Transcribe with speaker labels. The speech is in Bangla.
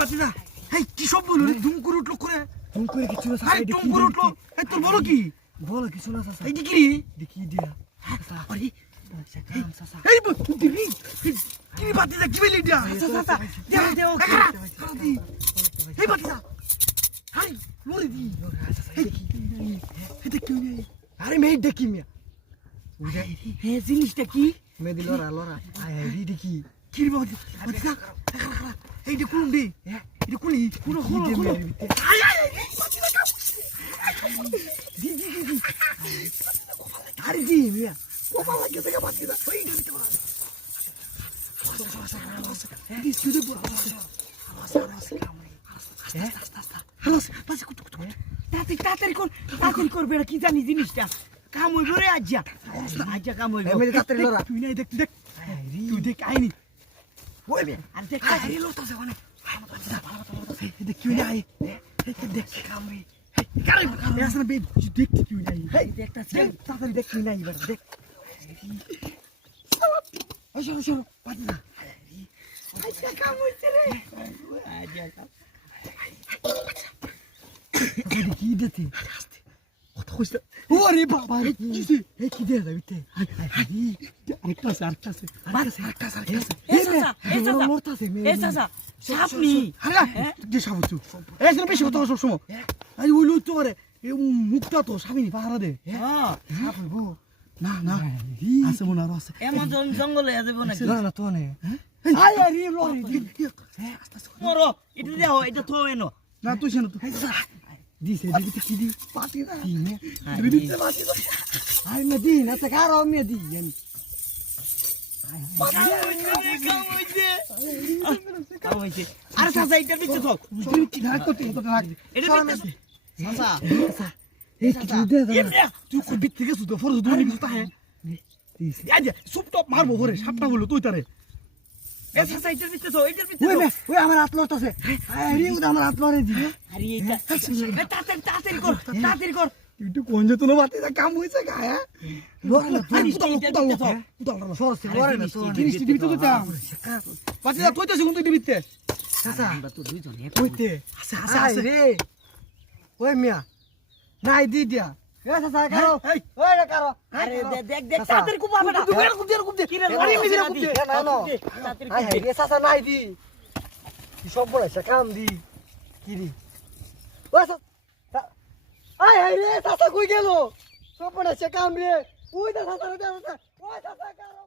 Speaker 1: বাতি না এই কি সব বলল রে? দুম করে উঠল করে
Speaker 2: ফোন করে কিছু না এটা
Speaker 1: দুম
Speaker 2: কি
Speaker 1: করে উঠল। এই তোর বলো কি?
Speaker 2: বলো কিছু না চাচা
Speaker 1: এই কি রে।
Speaker 2: দেখি দিয়া।
Speaker 1: আরে।
Speaker 2: শেখাম
Speaker 1: এই বল দিবি কি বাতি না কি বেলি দিয়া?
Speaker 2: চাচা, চাচা,
Speaker 1: দেও
Speaker 2: দেও,
Speaker 1: এই বাতি না হাই লরি দি। এটা কি নেই
Speaker 2: আরে মেয়ে দেখি মিয়া।
Speaker 1: হে জিনিসটা কি?
Speaker 2: মেয়ে লড়া লড়া। আয় আয় দেখি।
Speaker 1: কি রে বাতি বাতি এই যে কোন দে এটা কোন কোন হলো
Speaker 2: আরে দি মিয়া
Speaker 1: লাগে থেকে না ওই দিতে পারে তাড়াতাড়ি কর তাড়াতাড়ি করবে কি জানি জিনিসটা কাম হইব রে আজ্জা আজ্জা কাম হইব তুই নাই দেখ দেখ তুই দেখ আইনি
Speaker 2: মিয়া
Speaker 1: আর দেখ আই লোটাছে মানে দেখ কি দেখ কারে আসলে বে দেখ কি নাই
Speaker 2: এই দেখতা
Speaker 1: দেখ তাড়াতাড়ি দেখ কি নাই এবার দেখ এই সরো সরো পাতি না কাম হইছে রে আজ্জা কাম
Speaker 2: কি দিতে
Speaker 1: কইছ ওরে বাবা রে কি হইছে
Speaker 2: এই কি দিয়া যাবিতে
Speaker 1: আরেকটা আছে আরেকটা আছে আরেকটা আছে আরেকটা আছে
Speaker 3: এ চাচা, এ চাচা,
Speaker 2: মরতাছে
Speaker 3: এ চাচা, সাপ নি।
Speaker 1: আরে যে বেশি কথা সব সময় আরে ওই লুই তো পারে এই মুখটা তো সাবিনি পাহারা দে
Speaker 3: হ্যাঁ,
Speaker 2: সাপ হইব
Speaker 1: না না আছে মনে আরও আছে
Speaker 3: এমন জঙ্গলে যাবে নাকি?
Speaker 2: না না তো নে
Speaker 1: আয় আয় রে লরি
Speaker 3: মরো, এটা দেও, এটা এনো।
Speaker 1: না তুই শোন তো
Speaker 2: দিছে দিতে কি দি
Speaker 1: পাতি না
Speaker 2: কি নে
Speaker 1: তুই দিতে পাতি না
Speaker 2: আরে মে দি না তে কারও মে দি আমি।
Speaker 3: আরে চাচা, এটার ভিতরে থো।
Speaker 1: তুই কি না করতে তো না
Speaker 3: এটার ভিতরে- চাচা,
Speaker 2: এই কি
Speaker 3: এ মিয়া,
Speaker 1: তুই কই বিত থেকে সুতো ফরজ দুই নিবি তাহে
Speaker 2: দিছে
Speaker 1: আজ সুপ টপ মারবো করে সাপটা বলল তুই তারে
Speaker 2: আমার হাত লড়তাছে আমার হাত লড়ে দি
Speaker 3: এইটা- এ তাড়াতাড়ি, তাড়াতাড়ি কর, তাড়াতাড়ি কর।
Speaker 1: একটু কোন যে তোর বাতি কাম গায়া
Speaker 2: ওই মিয়া নাই দি দিয়া। চাচা ওই রে কারও?
Speaker 3: আরে দে-
Speaker 2: চাচা।
Speaker 3: কি
Speaker 1: দে
Speaker 3: কুপ
Speaker 2: হাই। রে চাচা কাম দি। কি দি। ওই হাই রে চাচা কই গেল? সব কাম রে ওই দা চাচা ওই চাচা কারও?